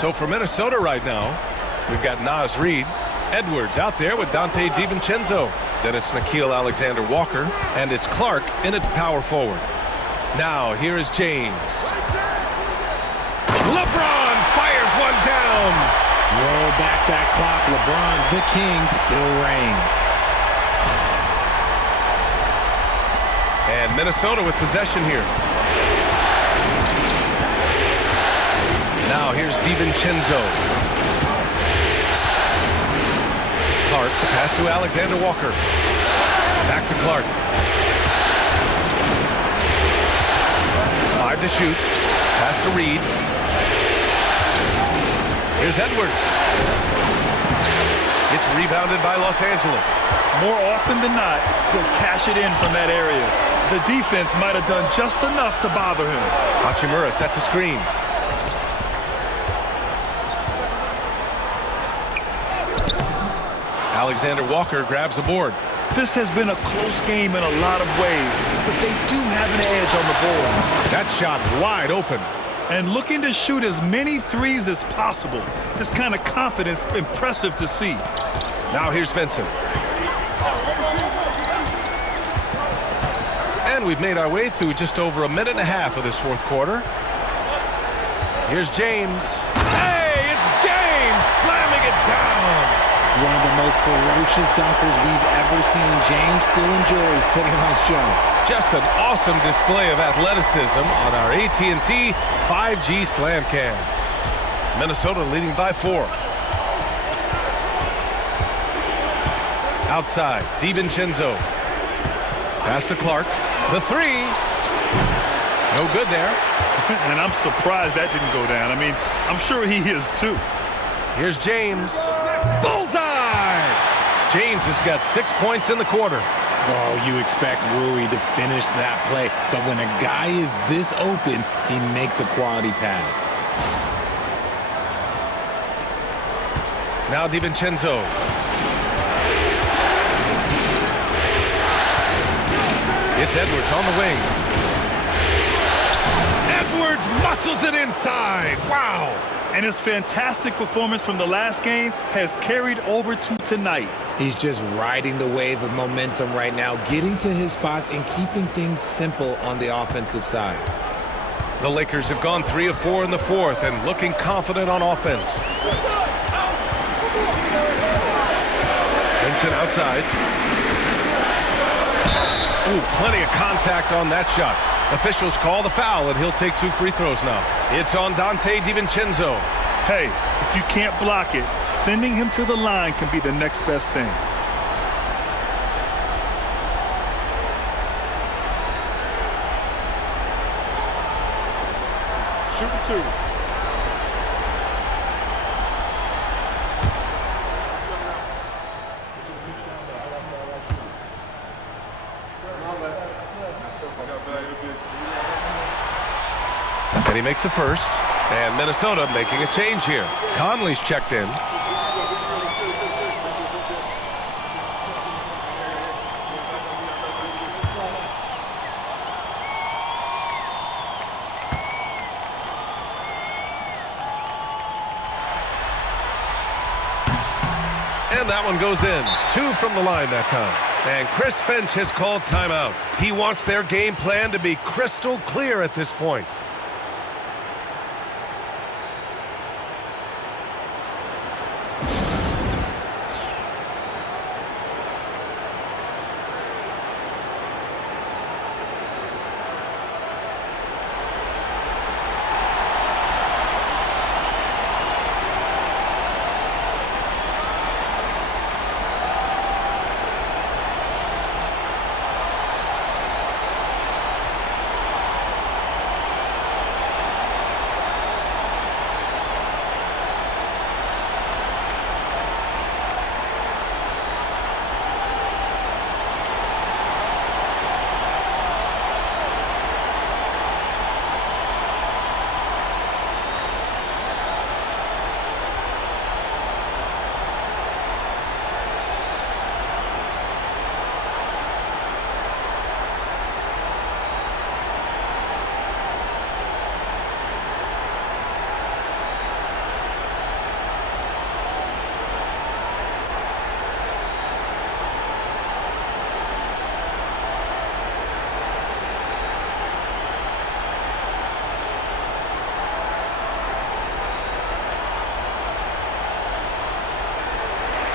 So for Minnesota right now, we've got Naz Reid, Edwards out there with Dante DiVincenzo. Then it's Nickeil Alexander-Walker, and it's Clark in at power forward. Now here is James. LeBron fires one down. Roll back that clock. LeBron, the king, still reigns. And Minnesota with possession here. Now here's DiVincenzo. Clark, the pass to Alexander-Walker. Back to Clark. 5 to shoot. Pass to Reid. Here's Edwards. It's rebounded by Los Angeles. More often than not, he'll cash it in from that area. The defense might have done just enough to bother him. Hachimura sets a screen. Alexander-Walker grabs a board. This has been a close game in a lot of ways, but they do have an edge on the boards. That shot wide open. And looking to shoot as many threes as possible. This kind of confidence, impressive to see. Now here's Vincent. And we've made our way through just over a minute and a half of this fourth quarter. Here's James. Hey, it's James slamming it down. One of the most ferocious dunkers we've ever seen. James still enjoys putting on a show. Just an awesome display of athleticism on our AT&T 5G Slam Cam. Minnesota leading by 4. Outside, DiVincenzo. Pass to Clark. The 3. No good there. And I'm surprised that didn't go down. I mean, I'm sure he is too. Here's James. Bullseye! James has got 6 points in the quarter. Oh, you expect Rui to finish that play, but when a guy is this open, he makes a quality pass. Now DiVincenzo. It's Edwards on the wing. Edwards muscles it inside. Wow. And his fantastic performance from the last game has carried over to tonight. He's just riding the wave of momentum right now, getting to his spots and keeping things simple on the offensive side. The Lakers have gone 3 of 4 in the fourth and looking confident on offense. Vincent outside. Ooh, plenty of contact on that shot. Officials call the foul, and he'll take 2 free throws now. It's on Dante DiVincenzo. Hey, if you can't block it, sending him to the line can be the next best thing. Shoot 2. And he makes the first. And Minnesota making a change here. Conley's checked in. And that one goes in. 2 from the line that time. And Chris Finch has called timeout. He wants their game plan to be crystal clear at this point.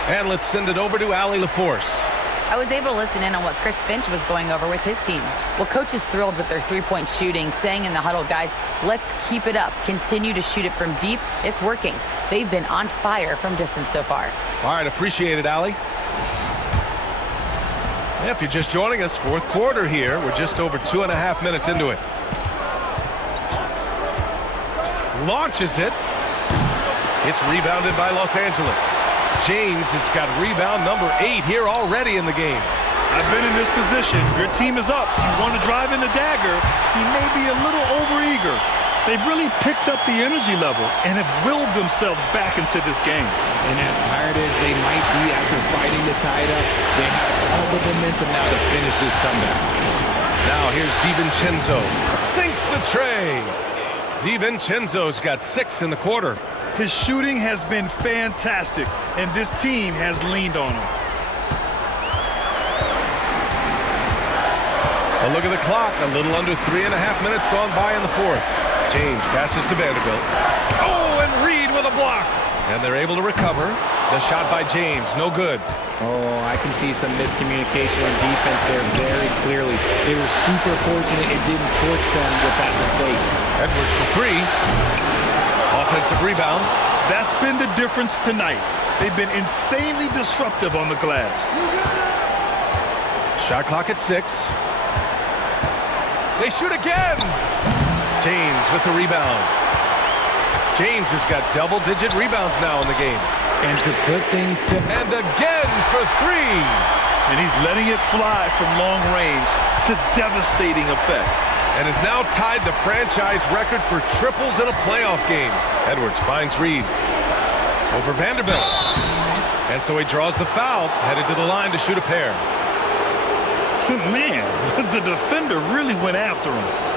And let's send it over to Allie LaForce. I was able to listen in on what Chris Finch was going over with his team. Well, coach is thrilled with their three-point shooting, saying in the huddle, guys, let's keep it up. Continue to shoot it from deep. It's working. They've been on fire from distance so far. All right, appreciate it, Allie. If you're just joining us, fourth quarter here. We're just over 2.5 minutes into it. Launches it. It's rebounded by Los Angeles. James has got rebound number 8 here already in the game. I've been in this position. Your team is up. You want to drive in the dagger. He may be a little overeager. They've really picked up the energy level and have willed themselves back into this game. And as tired as they might be after fighting to tie it up, they have all the momentum now to finish this comeback. Now here's DiVincenzo. Sinks the tray. DiVincenzo's got 6 in the quarter. His shooting has been fantastic, and this team has leaned on him. A look at the clock. A little under 3.5 minutes gone by in the fourth. James passes to Vanderbilt. Oh, and Reed with a block. And they're able to recover. The shot by James, no good. Oh, I can see some miscommunication on defense there very clearly. They were super fortunate it didn't torch them with that mistake. Edwards for 3. Offensive rebound. That's been the difference tonight. They've been insanely disruptive on the glass. Shot clock at 6. They shoot again. James with the rebound. James has got double-digit rebounds now in the game. And to put things simple. And again for 3. And he's letting it fly from long range to devastating effect. And has now tied the franchise record for triples in a playoff game. Edwards finds Reed. Over Vanderbilt. And so he draws the foul, headed to the line to shoot a pair. Man, the defender really went after him.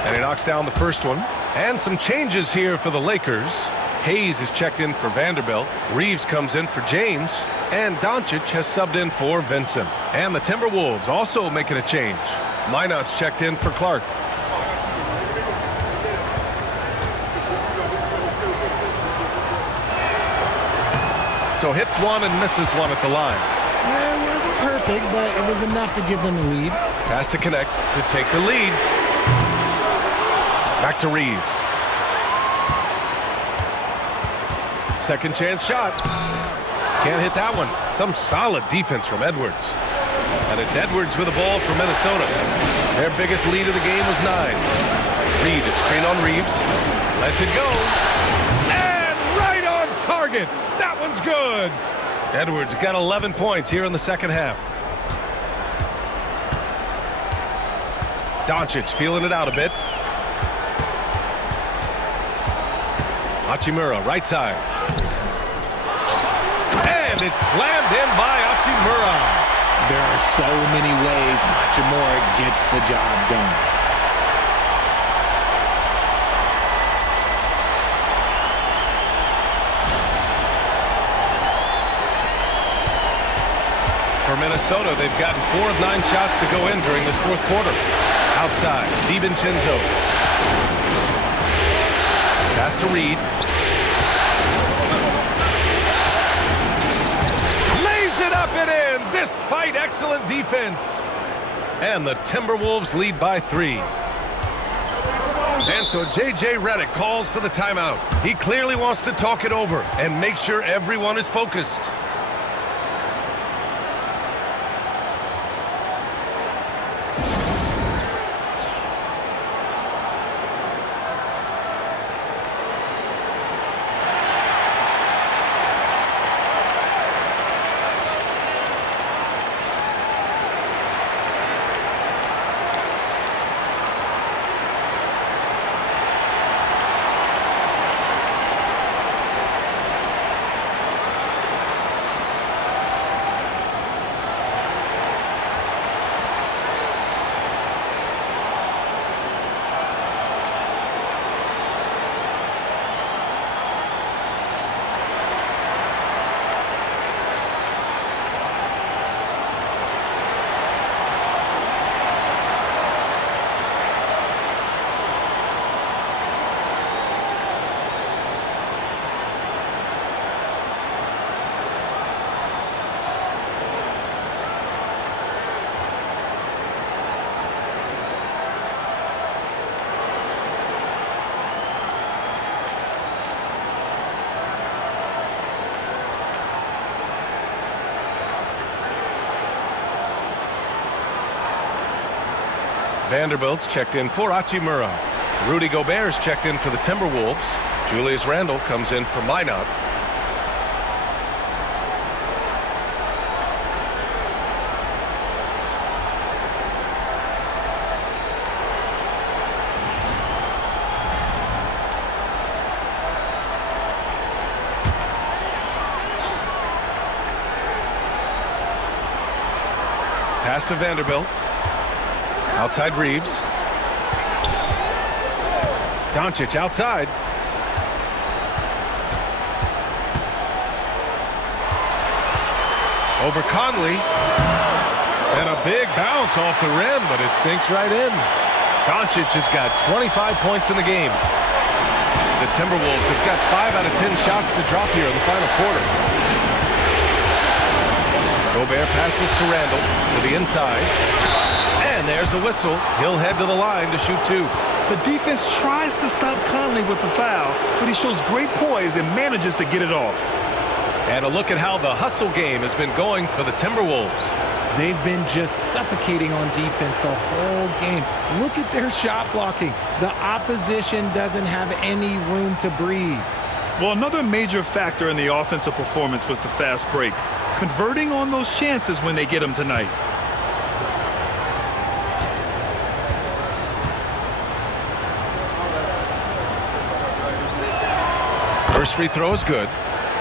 And he knocks down the first one. And some changes here for the Lakers. Hayes is checked in for Vanderbilt. Reeves comes in for James. And Doncic has subbed in for Vincent. And the Timberwolves also making a change. Minot's checked in for Clark. So hits one and misses one at the line. It wasn't perfect, but it was enough to give them the lead. Has to connect to take the lead. Back to Reeves. Second chance shot. Can't hit that one. Some solid defense from Edwards. And it's Edwards with the ball for Minnesota. Their biggest lead of the game was 9. Reed is screen on Reeves. Lets it go. And right on target. That one's good. Edwards got 11 points here in the second half. Doncic feeling it out a bit. Hachimura, right side. And it's slammed in by Hachimura. There are so many ways Hachimura gets the job done. For Minnesota, they've gotten 4 of 9 shots to go in during this fourth quarter. Outside, DiVincenzo. Pass to Reed. Lays it up and in despite excellent defense. And the Timberwolves lead by 3. And so J.J. Redick calls for the timeout. He clearly wants to talk it over and make sure everyone is focused. Vanderbilt's checked in for Hachimura. Rudy Gobert's checked in for the Timberwolves. Julius Randle comes in for Minot. Pass to Vanderbilt. Outside Reeves. Doncic outside. Over Conley. And a big bounce off the rim, but it sinks right in. Doncic has got 25 points in the game. The Timberwolves have got 5 out of 10 shots to drop here in the final quarter. Gobert passes to Randle to the inside. And there's a whistle. He'll head to the line to shoot 2. The defense tries to stop Conley with the foul, but he shows great poise and manages to get it off. And a look at how the hustle game has been going for the Timberwolves. They've been just suffocating on defense the whole game. Look at their shot blocking. The opposition doesn't have any room to breathe. Well, another major factor in the offensive performance was the fast break. Converting on those chances when they get them tonight. First free throw is good.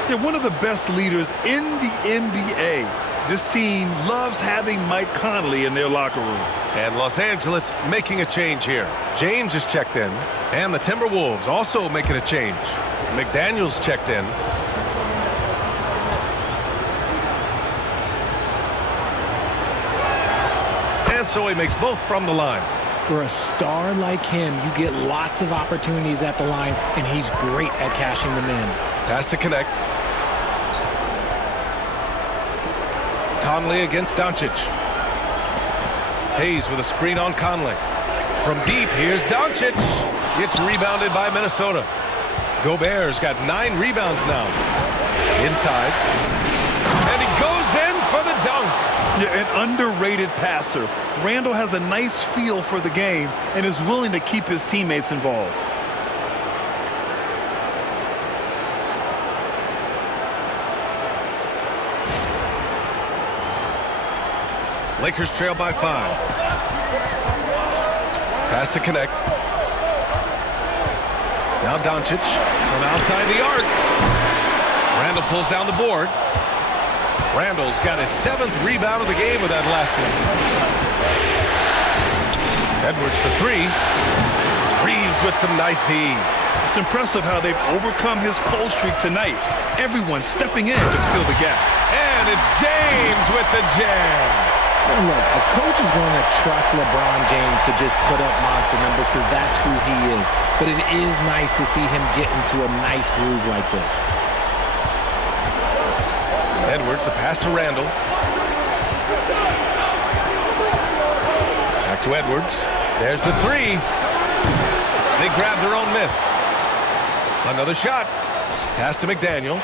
They're one of the best leaders in the NBA. This team loves having Mike Conley in their locker room. And Los Angeles making a change here. James is checked in. And the Timberwolves also making a change. McDaniels checked in. And so he makes both from the line. For a star like him, you get lots of opportunities at the line, and he's great at cashing them in. Pass to connect. Conley against Doncic. Hayes with a screen on Conley. From deep, here's Doncic. It's rebounded by Minnesota. Gobert's got 9 rebounds now. Inside. And he goes in for the dunk. Yeah, an underrated passer. Randle has a nice feel for the game and is willing to keep his teammates involved. Lakers trail by 5. Pass to connect. Now Doncic from outside the arc. Randle pulls down the board. Randle's got his 7th rebound of the game with that last one. Edwards for 3. Reeves with some nice D. It's impressive how they've overcome his cold streak tonight. Everyone stepping in to fill the gap. And it's James with the jam. Well, look, a coach is going to trust LeBron James to just put up monster numbers because that's who he is. But it is nice to see him get into a nice groove like this. Edwards, the pass to Randle. Back to Edwards. There's the 3. They grab their own miss. Another shot. Pass to McDaniels.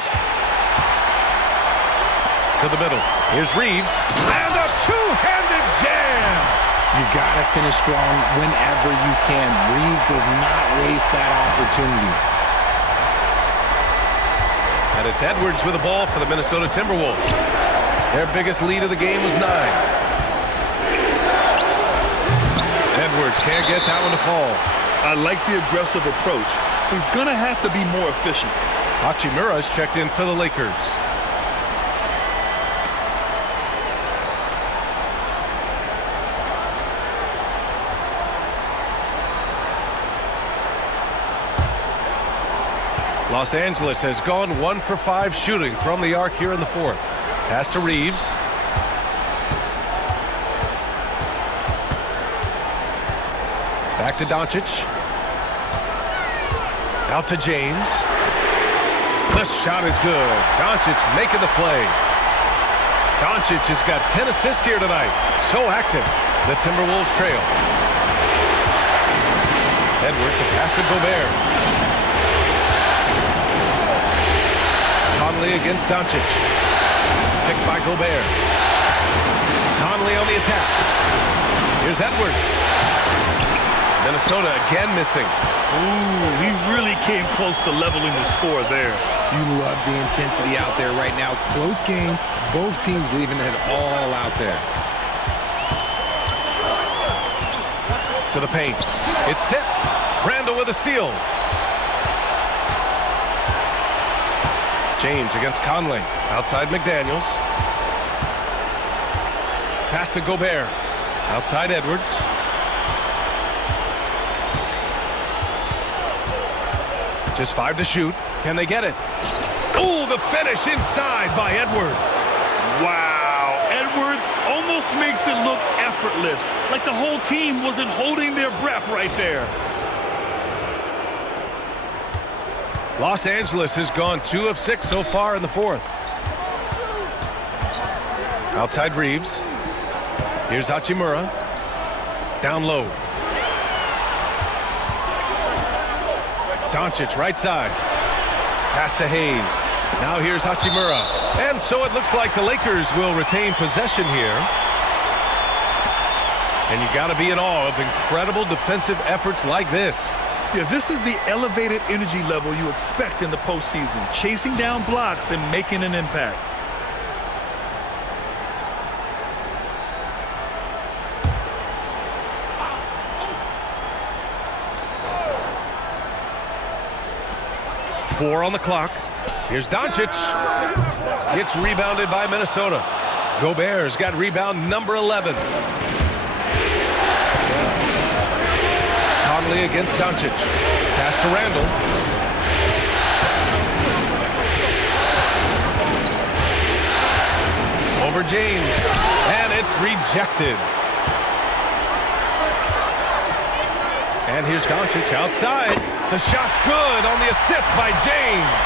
To the middle. Here's Reeves. And a two-handed jam. You got to finish strong whenever you can. Reeves does not waste that opportunity. And it's Edwards with the ball for the Minnesota Timberwolves. Their biggest lead of the game was 9. Edwards can't get that one to fall. I like the aggressive approach. He's going to have to be more efficient. Hachimura's checked in for the Lakers. Los Angeles has gone 1 for 5 shooting from the arc here in the 4th. Pass to Reeves. Back to Doncic. Out to James. The shot is good. Doncic making the play. Doncic has got 10 assists here tonight. So active. The Timberwolves trail. Edwards, a pass to Gobert. Conley against Doncic. Picked by Gobert. Conley on the attack. Here's Edwards. Minnesota again missing. Ooh, he really came close to leveling the score there. You love the intensity out there right now. Close game. Both teams leaving it all out there. To the paint. It's tipped. Randall with a steal. James against Conley. Outside McDaniels. Pass to Gobert. Outside Edwards. Just 5 to shoot. Can they get it? Oh, the finish inside by Edwards. Wow, Edwards almost makes it look effortless, like the whole team wasn't holding their breath right there. Los Angeles has gone 2 of 6 so far in the fourth. Outside Reeves. Here's Hachimura. Down low. Doncic right side. Pass to Hayes. Now here's Hachimura. And so it looks like the Lakers will retain possession here. And you got to be in awe of incredible defensive efforts like this. Yeah, this is the elevated energy level you expect in the postseason. Chasing down blocks and making an impact. Four on the clock. Here's Doncic. Gets rebounded by Minnesota. Gobert's got rebound number 11. Conley against Doncic. Pass to Randall. Over James. And it's rejected. And here's Doncic outside. The shot's good on the assist by James.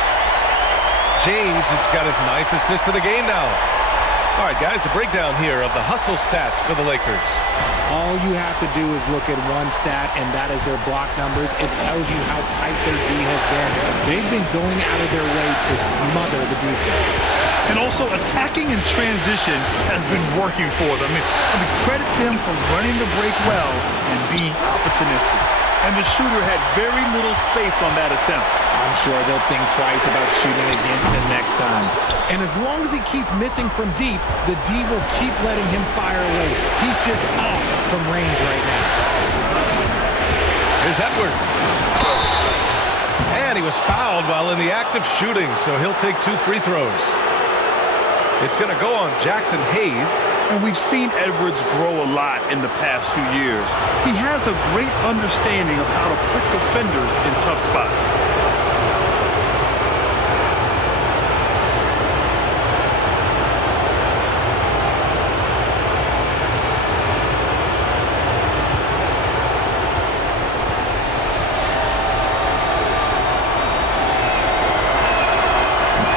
James has got his 9th assist of the game now. All right, guys, a breakdown here of the hustle stats for the Lakers. All you have to do is look at one stat, and that is their block numbers. It tells you how tight their D has been. They've been going out of their way to smother the defense. And also attacking in transition has been working for them. I mean, credit them for running the break well and being opportunistic. And the shooter had very little space on that attempt. I'm sure they'll think twice about shooting against him next time. And as long as he keeps missing from deep, the D will keep letting him fire away. He's just off from range right now. Here's Edwards. And he was fouled while in the act of shooting, so he'll take 2 free throws. It's going to go on Jackson Hayes. And we've seen Edwards grow a lot in the past few years. He has a great understanding of how to put defenders in tough spots.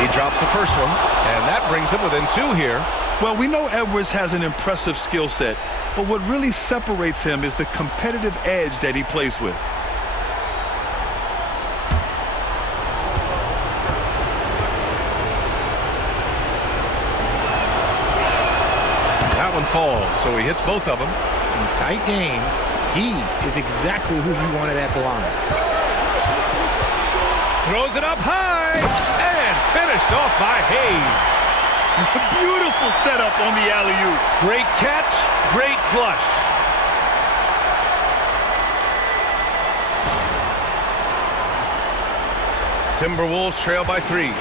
He drops the first one, and that brings him within 2 here. Well, we know Edwards has an impressive skill set, but what really separates him is the competitive edge that he plays with. That one falls, so he hits both of them. In a tight game, he is exactly who you wanted at the line. Throws it up high, and finished off by Hayes. Beautiful setup on the alley-oop. Great catch, great flush. Timberwolves trail by 3.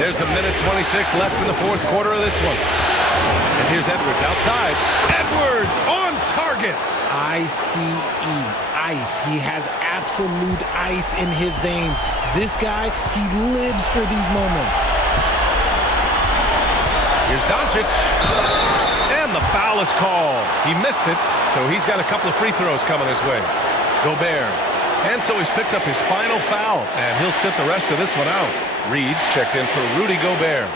There's a minute 26 left in the fourth quarter of this one. And here's Edwards outside. Edwards on target. I-C-E, ice. He has absolute ice in his veins. This guy, he lives for these moments. Here's Doncic. And the foul is called. He missed it, so he's got a couple of free throws coming his way. Gobert. And so he's picked up his final foul, and he'll sit the rest of this one out. Reed's checked in for Rudy Gobert.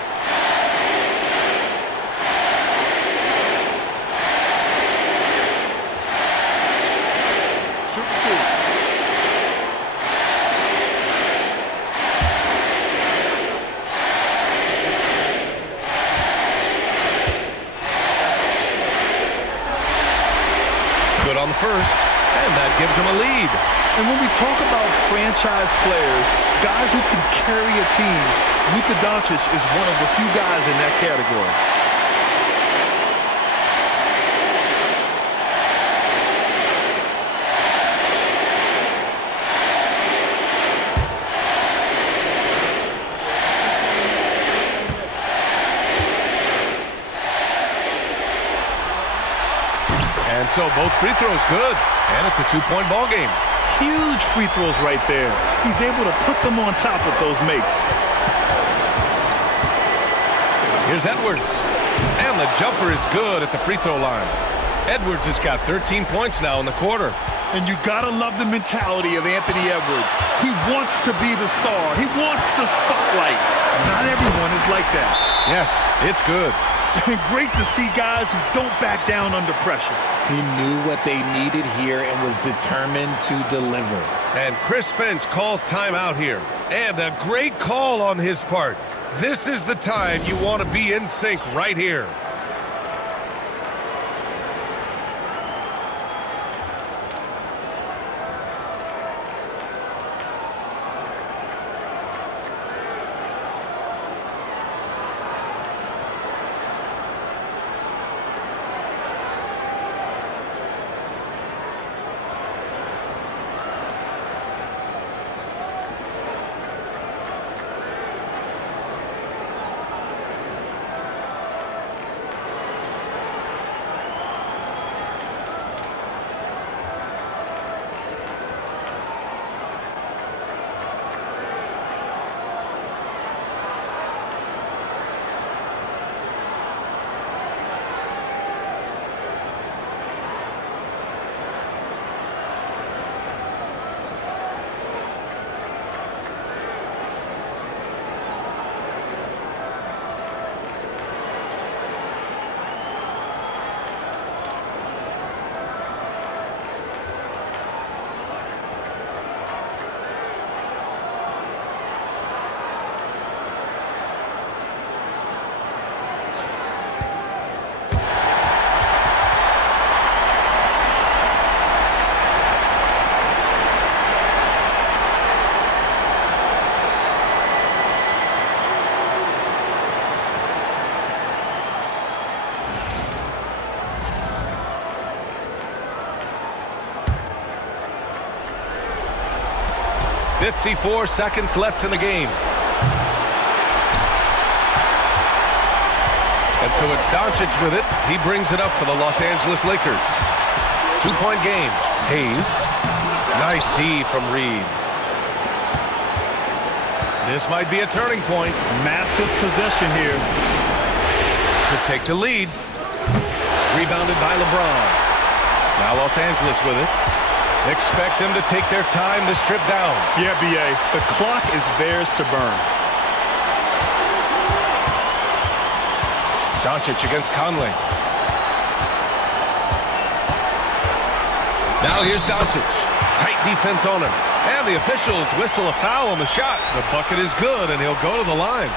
on the first, and that gives them a lead. And when we talk about franchise players, guys who can carry a team, Luka Doncic is one of the few guys in that category. And so both free throws good, and it's a two-point ball game. Huge free throws right there. He's able to put them on top with those makes. Here's Edwards, and the jumper is good at the free throw line. Edwards has got 13 points now in the quarter. And you gotta love the mentality of Anthony Edwards. He wants to be the star. He wants the spotlight. Not everyone is like that. Yes, it's good. Great to see guys who don't back down under pressure. He knew what they needed here and was determined to deliver. And Chris Finch calls timeout here. And a great call on his part. This is the time you want to be in sync right here. .54 seconds left in the game. And so it's Doncic with it. He brings it up for the Los Angeles Lakers. Two-point game. Hayes. Nice D from Reed. This might be a turning point. Massive possession here. To take the lead. Rebounded by LeBron. Now Los Angeles with it. Expect them to take their time this trip down. Yeah, B.A. The clock is theirs to burn. Doncic against Conley. Now here's Doncic. Tight defense on him. And the officials whistle a foul on the shot. The bucket is good, and he'll go to the line.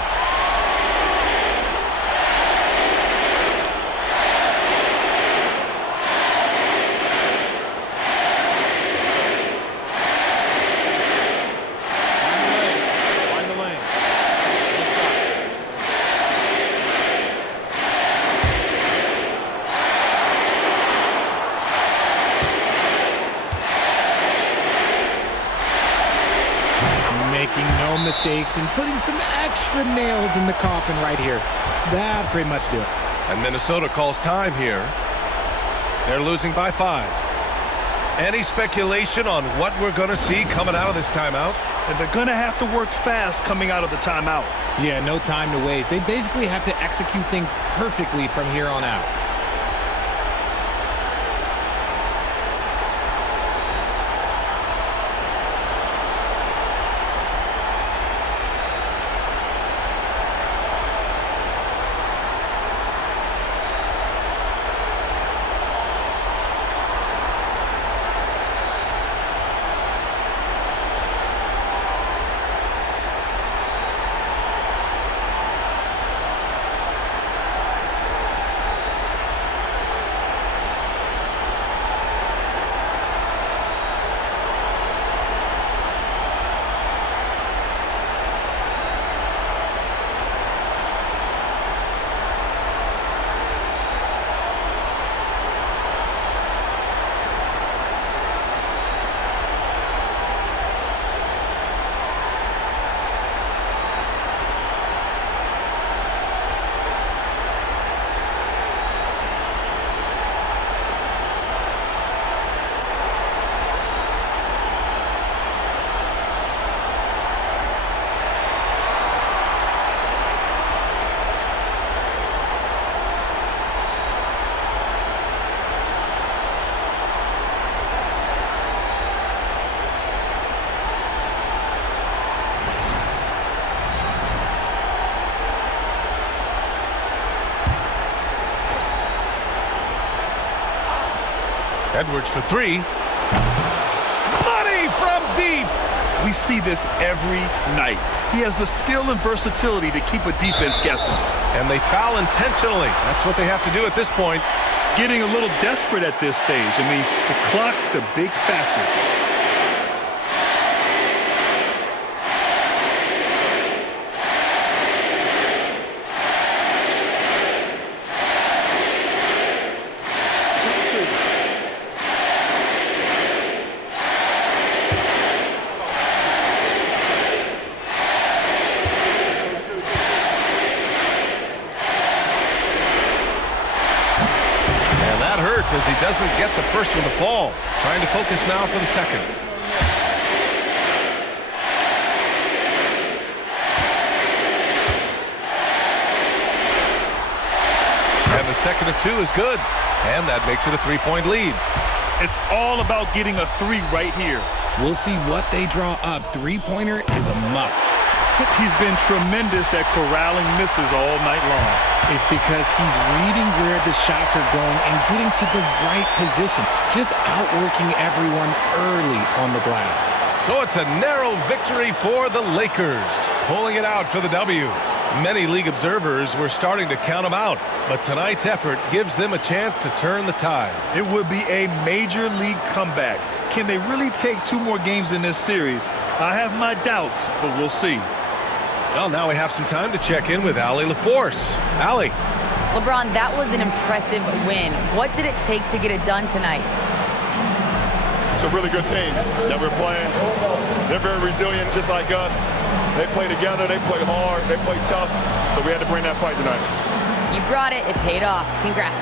Making no mistakes and putting some extra nails in the coffin right here. That'd pretty much do it. And Minnesota calls time here. They're losing by 5. Any speculation on what we're going to see coming out of this timeout? And they're going to have to work fast coming out of the timeout. Yeah, no time to waste. They basically have to execute things perfectly from here on out. Edwards for three. Money from deep. We see this every night. He has the skill and versatility to keep a defense guessing. And they foul intentionally. That's what they have to do at this point. Getting a little desperate at this stage. I mean, the clock's the big factor. As he doesn't get the first one to fall. Trying to focus now for the second. And the second of two is good. And that makes it a three-point lead. It's all about getting a three right here. We'll see what they draw up. Three-pointer is a must. He's been tremendous at corralling misses all night long. It's because he's reading where the shots are going and getting to the right position, just outworking everyone early on the glass. So it's a narrow victory for the Lakers, pulling it out for the W. Many league observers were starting to count them out, but tonight's effort gives them a chance to turn the tide. It would be a major league comeback. Can they really take 2 more games in this series? I have my doubts, but we'll see. Well, now we have some time to check in with Allie LaForce. Allie. LeBron, that was an impressive win. What did it take to get it done tonight? It's a really good team that we're playing. They're very resilient, just like us. They play together, they play hard, they play tough. So we had to bring that fight tonight. You brought it. It paid off. Congrats.